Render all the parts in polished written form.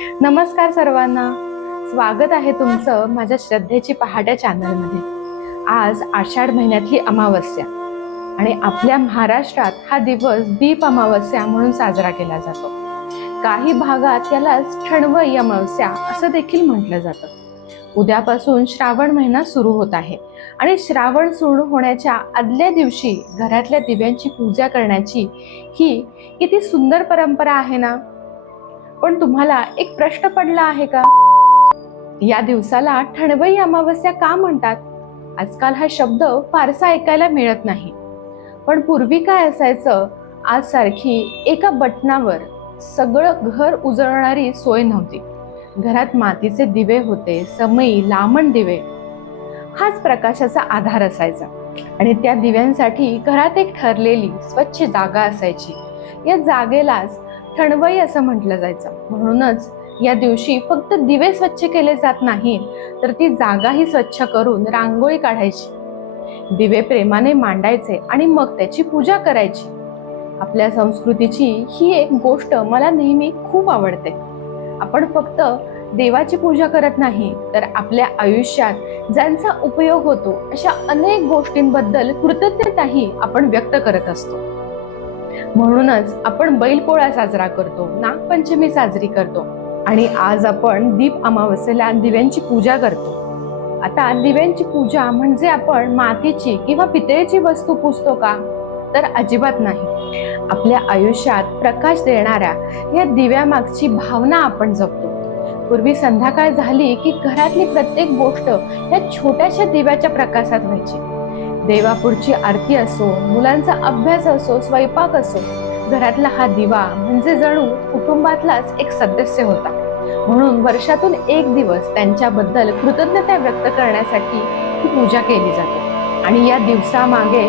नमस्कार सर्वांना. स्वागत आहे तुमचं माझ्या श्रद्धेची पहाटे चॅनलमध्ये. आज आषाढ महिन्यातली अमावस्या आणि आपल्या महाराष्ट्रात हा दिवस दीप अमावस्या म्हणून साजरा केला जातो. काही भागात याला ठणवई अमावस्या असं देखील म्हटलं जातं. उद्यापासून श्रावण महिना सुरू होत आहे आणि श्रावण सुरू होण्याच्या आदल्या दिवशी घरातल्या दिव्यांची पूजा करण्याची ही किती सुंदर परंपरा आहे ना. पण तुम्हाला एक प्रश्न पडला आहे का, या दिवसाला ठणवई अमावस्या का म्हणतात? आजकाल हा शब्द फारसा ऐकायला मिळत नाही, पण पूर्वी काय असायचं, आज सारखी एका बटनावर सगळं घर उजळणारी सोय नव्हती. घरात मातीचे दिवे होते, समई लामण दिवे हाच प्रकाशाचा आधार असायचा आणि त्या दिव्यांसाठी घरात एक ठरलेली स्वच्छ जागा असायची. या जागेलाच ठणवई असं म्हटलं जायचं. म्हणूनच या दिवशी फक्त दिवे स्वच्छ केले जात नाहीत, तर ती जागाही स्वच्छ करून रांगोळी काढायची, दिवे प्रेमाने मांडायचे आणि मग त्याची पूजा करायची. आपल्या संस्कृतीची ही एक गोष्ट मला नेहमी खूप आवडते. आपण फक्त देवाची पूजा करत नाही, तर आपल्या आयुष्यात ज्यांचा उपयोग होतो अशा अनेक गोष्टींबद्दल कृतज्ञताही आपण व्यक्त करत असतो. म्हणूनच आपण बैलपोळा साजरा करतो, नागपंचमी साजरी करतो आणि आज आपण दीप अमावस्येला दिव्यांची पूजा करतो. आता दिव्यांची पूजा म्हणजे आपण मातीची किंवा पितळेची वस्तू पुजतो का? तर अजिबात नाही. आपल्या आयुष्यात प्रकाश देणाऱ्या या दिव्यामागची भावना आपण जपतो. पूर्वी संध्याकाळ झाली की घरातली प्रत्येक गोष्ट या छोट्याशा दिव्याच्या प्रकाशात व्हायची. देवापुढची आरती असो, मुलांचा अभ्यास असो, स्वयंपाक असो, घरातला हा दिवा म्हणजे जणू कुटुंबातलाच एक सदस्य होता. म्हणून वर्षातून एक दिवस त्यांच्याबद्दल कृतज्ञता व्यक्त करण्यासाठी ही पूजा केली जाते. आणि या दिवसामागे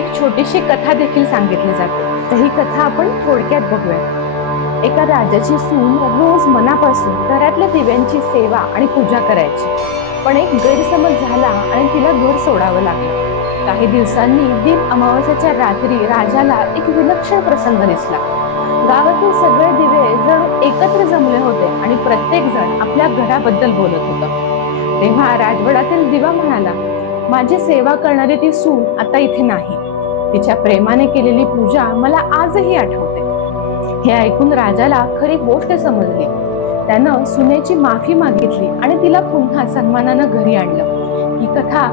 एक छोटीशी कथा देखील सांगितली जाते. तर ही कथा आपण थोडक्यात बघूया. एका राजाची सून रोज मनापासून घरातल्या दिव्यांची सेवा आणि पूजा करायची, पण एक गैरसमज झाला आणि तिला घर सोडावं लागलं. काही दिवसांनी दीप अमावस्येच्या रात्री राजाला एक विलक्षण प्रसंग दिसला. गावातील सगळे दिवे जणू एकत्र जमले होते आणि प्रत्येक जण आपल्या घराबद्दल बोलत होता. तेव्हा राजवाड्यातील दिवा म्हणाला, माझी सेवा करणारी ती सून आता इथे नाही. तिच्या प्रेमाने केलेली पूजा मला आजही आठवते. हे ऐकून राजाला खरी गोष्ट समजली. त्यानं सुनेची माफी मागितली आणि तिला पुन्हा सन्मानानं घरी आणलं. ही कथा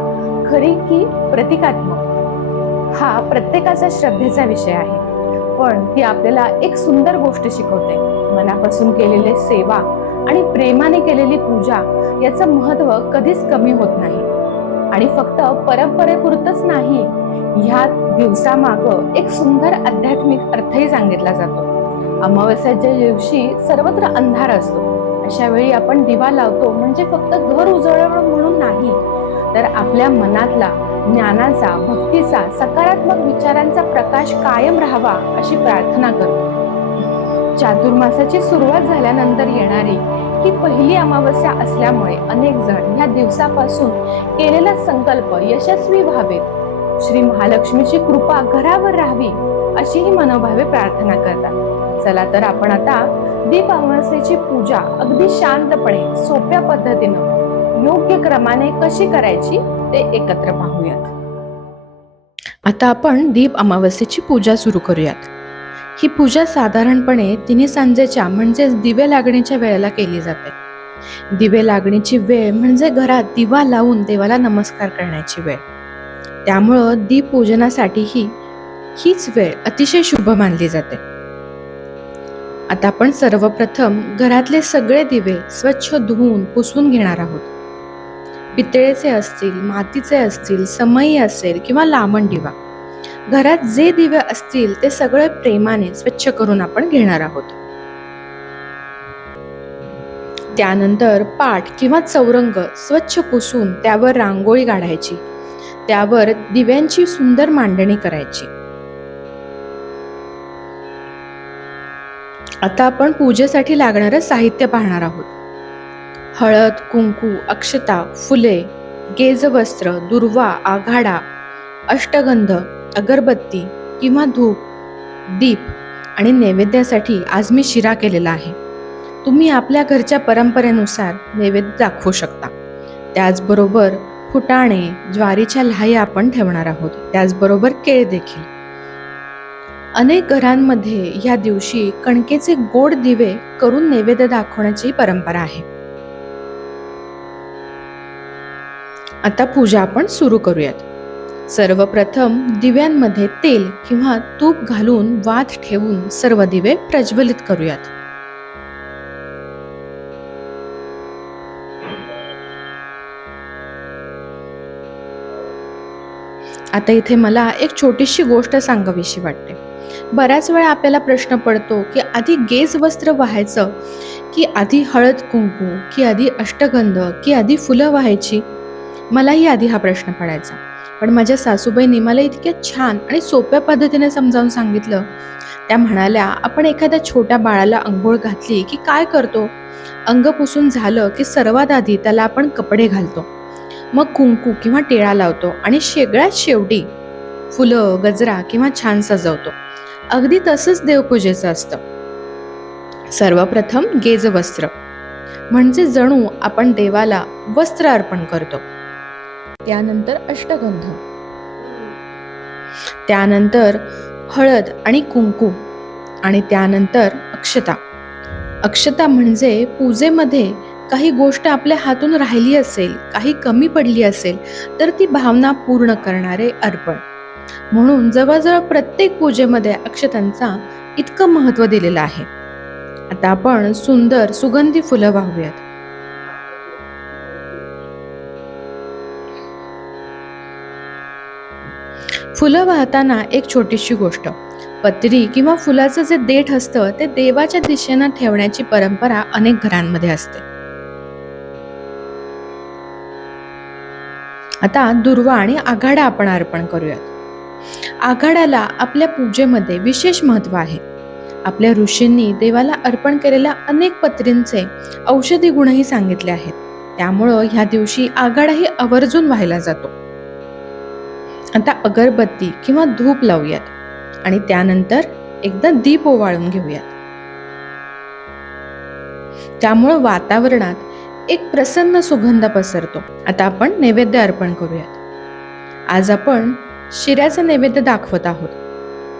खरी की प्रतिकात्मक हा प्रत्येकाचा श्रद्धेचा विषय आहे, पण ती आपल्याला एक सुंदर गोष्ट शिकवते. मनापासून केलेली सेवा आणि प्रेमाने केलेली पूजा याचं महत्व कधीच कमी होत नाही. आणि फक्त परंपरेपुरतच नाही, ह्या दिवसामागं एक सुंदर आध्यात्मिक अर्थही सांगितला जातो. अमावस्येच्या दिवशी सर्वत्र अंधार असतो. अशा वेळी आपण दिवा लावतो म्हणजे फक्त घर उजळवणं म्हणून नाही, तर आपल्या मनातला ज्ञानाचा, भक्तीचा, सकारात्मक विचारांचा प्रकाश कायम राहावा अशी प्रार्थना करतो. चातुर्मासाची सुरुवात झाल्यानंतर येणारी ही पहिली अमावस्या असल्यामुळे अनेक जण या दिवसापासून केलेला संकल्प यशस्वी व्हावेत, श्री महालक्ष्मीची कृपा घरावर राहावी अशी ही मनोभावे प्रार्थना करतात. चला तर आपण आता दीप अमावस्येची पूजा अगदी शांतपणे, सोप्या पद्धतीनं, योग्य क्रमाने कशी करायची ते एकत्र पाहूयात. आता आपण दीप अमावस्येची पूजा सुरू करूयात. ही पूजा साधारणपणे तिन्ही सांजेच्या म्हणजेच दिवे लागणीच्या वेळेला केली जाते. दिवे लागणीची वेळ म्हणजे घरात दिवा लावून देवाला नमस्कार करण्याची वेळ. त्यामुळं दीप पूजनासाठीही हीच वेळ अतिशय शुभ मानली जाते. आता आपण सर्वप्रथम घरातले सगळे दिवे स्वच्छ धुवून पुसून घेणार आहोत. पितळेचे असतील, मातीचे असतील, समई असेल किंवा लामण दिवा, घरात जे दिवे असतील ते सगळे प्रेमाने स्वच्छ करून आपण घेणार आहोत. त्यानंतर पाट किंवा चौरंग स्वच्छ पुसून त्यावर रांगोळी काढायची. त्यावर दिव्यांची सुंदर मांडणी करायची. आता आपण पूजेसाठी लागणारं साहित्य पाहणार आहोत. हळद, कुंकू, अक्षता, फुले, गेजवस्त्र, दुर्वा, आघाडा, अष्टगंध, अगरबत्ती किंवा धूप, दीप आणि नैवेद्यासाठी आज मी शिरा केलेला आहे. तुम्ही आपल्या घरच्या परंपरेनुसार नैवेद्य दाखवू शकता. त्याचबरोबर फुटाणे, ज्वारीच्या लाह्या आपण ठेवणार आहोत. त्याचबरोबर केळ देखील. अनेक घरांमध्ये या दिवशी कणकेचे गोड दिवे करून नैवेद्य दाखवण्याची परंपरा आहे. आता पूजा आपण सुरू करूयात. सर्वप्रथम दिव्यांमध्ये तेल किंवा तूप घालून वात ठेवून सर्व दिवे प्रज्वलित करूयात. आता इथे मला एक छोटीशी गोष्ट सांगावीशी वाटते. बऱ्याच वेळा आपल्याला प्रश्न पडतो की आधी गेज वस्त्र वाहायचं की आधी हळद कुंकू की आधी अष्टगंध की आधी फुलं वाहायची. मलाही आधी हा प्रश्न पडायचा, पण माझ्या सासूबाईंनी मला इतक्या छान आणि सोप्या पद्धतीने समजावून सांगितलं. त्या म्हणाल्या, आपण एखाद्या छोट्या बाळाला अंघोळ घातली की काय करतो, अंग पुसून झालं की सर्वात आधी त्याला आपण कपडे घालतो, मग कुंकू किंवा टिळा लावतो आणि सगळ्यात शेवटी फुलं, गजरा किंवा छान सजवतो. अगदी तसंच देवपूजेचं असतं. सर्वप्रथम गेज वस्त्र म्हणजे जणू आपण देवाला वस्त्र अर्पण करतो. त्यानंतर अष्टगंध, त्यानंतर हळद आणि कुंकू आणि त्यानंतर अक्षता. अक्षता म्हणजे पूजेमध्ये काही गोष्ट आपल्या हातून राहिली असेल, काही कमी पडली असेल तर ती भावना पूर्ण करणारे अर्पण. म्हणून जवळजवळ प्रत्येक पूजेमध्ये अक्षतांचा इतकं महत्त्व दिलेलं आहे. आता आपण सुंदर सुगंधी फुलं वाहूयात. फुलं वाहताना एक छोटीशी गोष्ट, पत्री किंवा फुलाचं जे देठ असतं ते देवाच्या दिशेनं ठेवण्याची परंपरा अनेक घरांमध्ये असते. आता दुर्वा आणि आघाडा आपण अर्पण करूयात. आघाड्याला आपल्या पूजेमध्ये विशेष महत्त्व आहे. आपल्या ऋषींनी देवाला अर्पण केलेल्या अनेक पत्रींचे औषधी गुणही सांगितले आहेत. त्यामुळं ह्या दिवशी आघाडाही आवर्जून वाहिला जातो. आता अगरबत्ती किंवा धूप लावूयात आणि त्यानंतर एकदा दीप ओवाळून घेऊयात. त्यामुळं वातावरणात एक प्रसन्न सुगंध पसरतो. आता आपण नैवेद्य अर्पण करूयात. आज आपण शिऱ्याचा नैवेद्य दाखवत आहोत.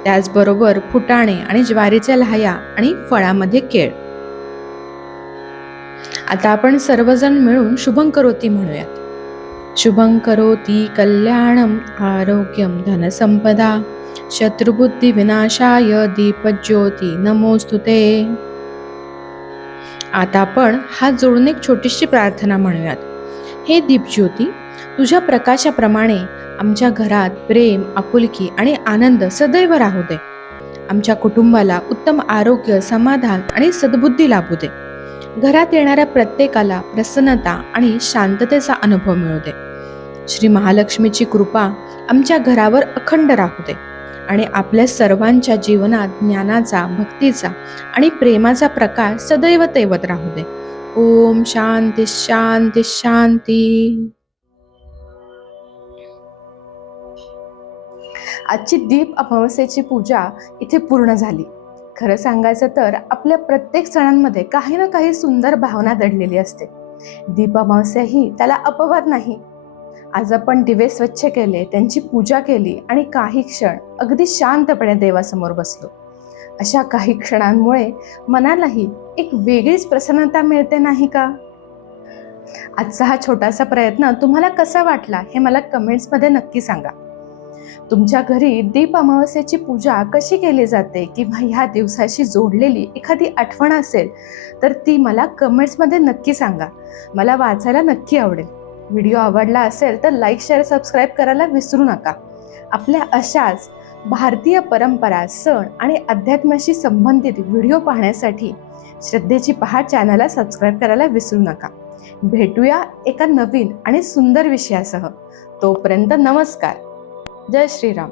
त्याचबरोबर फुटाणे आणि ज्वारीच्या लाह्या आणि फळामध्ये केळ. आता आपण सर्वजण मिळून शुभं करोती म्हणूयात. शुभं करोती कल्याणम आरोग्यम धनसंपदा शत्रुबुद्धी विनाशाय दीपज्योती नमोस्तुते. आता आपण हात जोडून एक छोटीशी प्रार्थना म्हणूयात. हे दीपज्योती, तुझ्या प्रकाशाप्रमाणे आमच्या घरात प्रेम, आपुलकी आणि आनंद सदैव राहू दे. आमच्या कुटुंबाला उत्तम आरोग्य, समाधान आणि सद्बुद्धी लाभू दे. घरात येणाऱ्या प्रत्येकाला प्रसन्नता आणि शांततेचा अनुभव मिळू दे. श्री महालक्ष्मीची कृपा आमच्या घरावर अखंड राहू दे आणि आपल्या सर्वांच्या जीवनात ज्ञानाचा, भक्तीचा आणि प्रेमाचा प्रकाश सदैव तेवत राहू दे. ओम शांती शांती शांती. आजची दीप अमावस्येची पूजा इथे पूर्ण झाली. खरं सांगायचं तर आपल्या प्रत्येक सणांमध्ये काही ना काही सुंदर भावना दडलेली असते. दीप अमावस्या ही त्याला अपवाद नाही. आज आपण दिवे स्वच्छ केले, त्यांची पूजा केली आणि काही क्षण अगदी शांतपणे देवासमोर बसलो. अशा काही क्षणांमुळे मनालाही एक वेगळीच प्रसन्नता मिळते, नाही का? आजचा हा छोटासा प्रयत्न तुम्हाला कसा वाटला हे मला कमेंट्समध्ये नक्की सांगा. तुमच्या घरी दीप अमावस्येची पूजा कशी केली जाते किंवा ह्या दिवसाशी जोडलेली एखादी आठवण असेल तर ती मला कमेंट्समध्ये नक्की सांगा. मला वाचायला नक्की आवडेल. व्हिडिओ आवडला असेल तर लाईक, शेअर, सबस्क्राईब करायला विसरू नका. आपल्या अशाच भारतीय परंपरा, सण आणि अध्यात्माशी संबंधित व्हिडिओ पाहण्यासाठी श्रद्धेची पहाट चॅनलला सबस्क्राईब करायला विसरू नका. भेटूया एका नवीन आणि सुंदर विषयासह. तोपर्यंत नमस्कार. जय श्रीराम.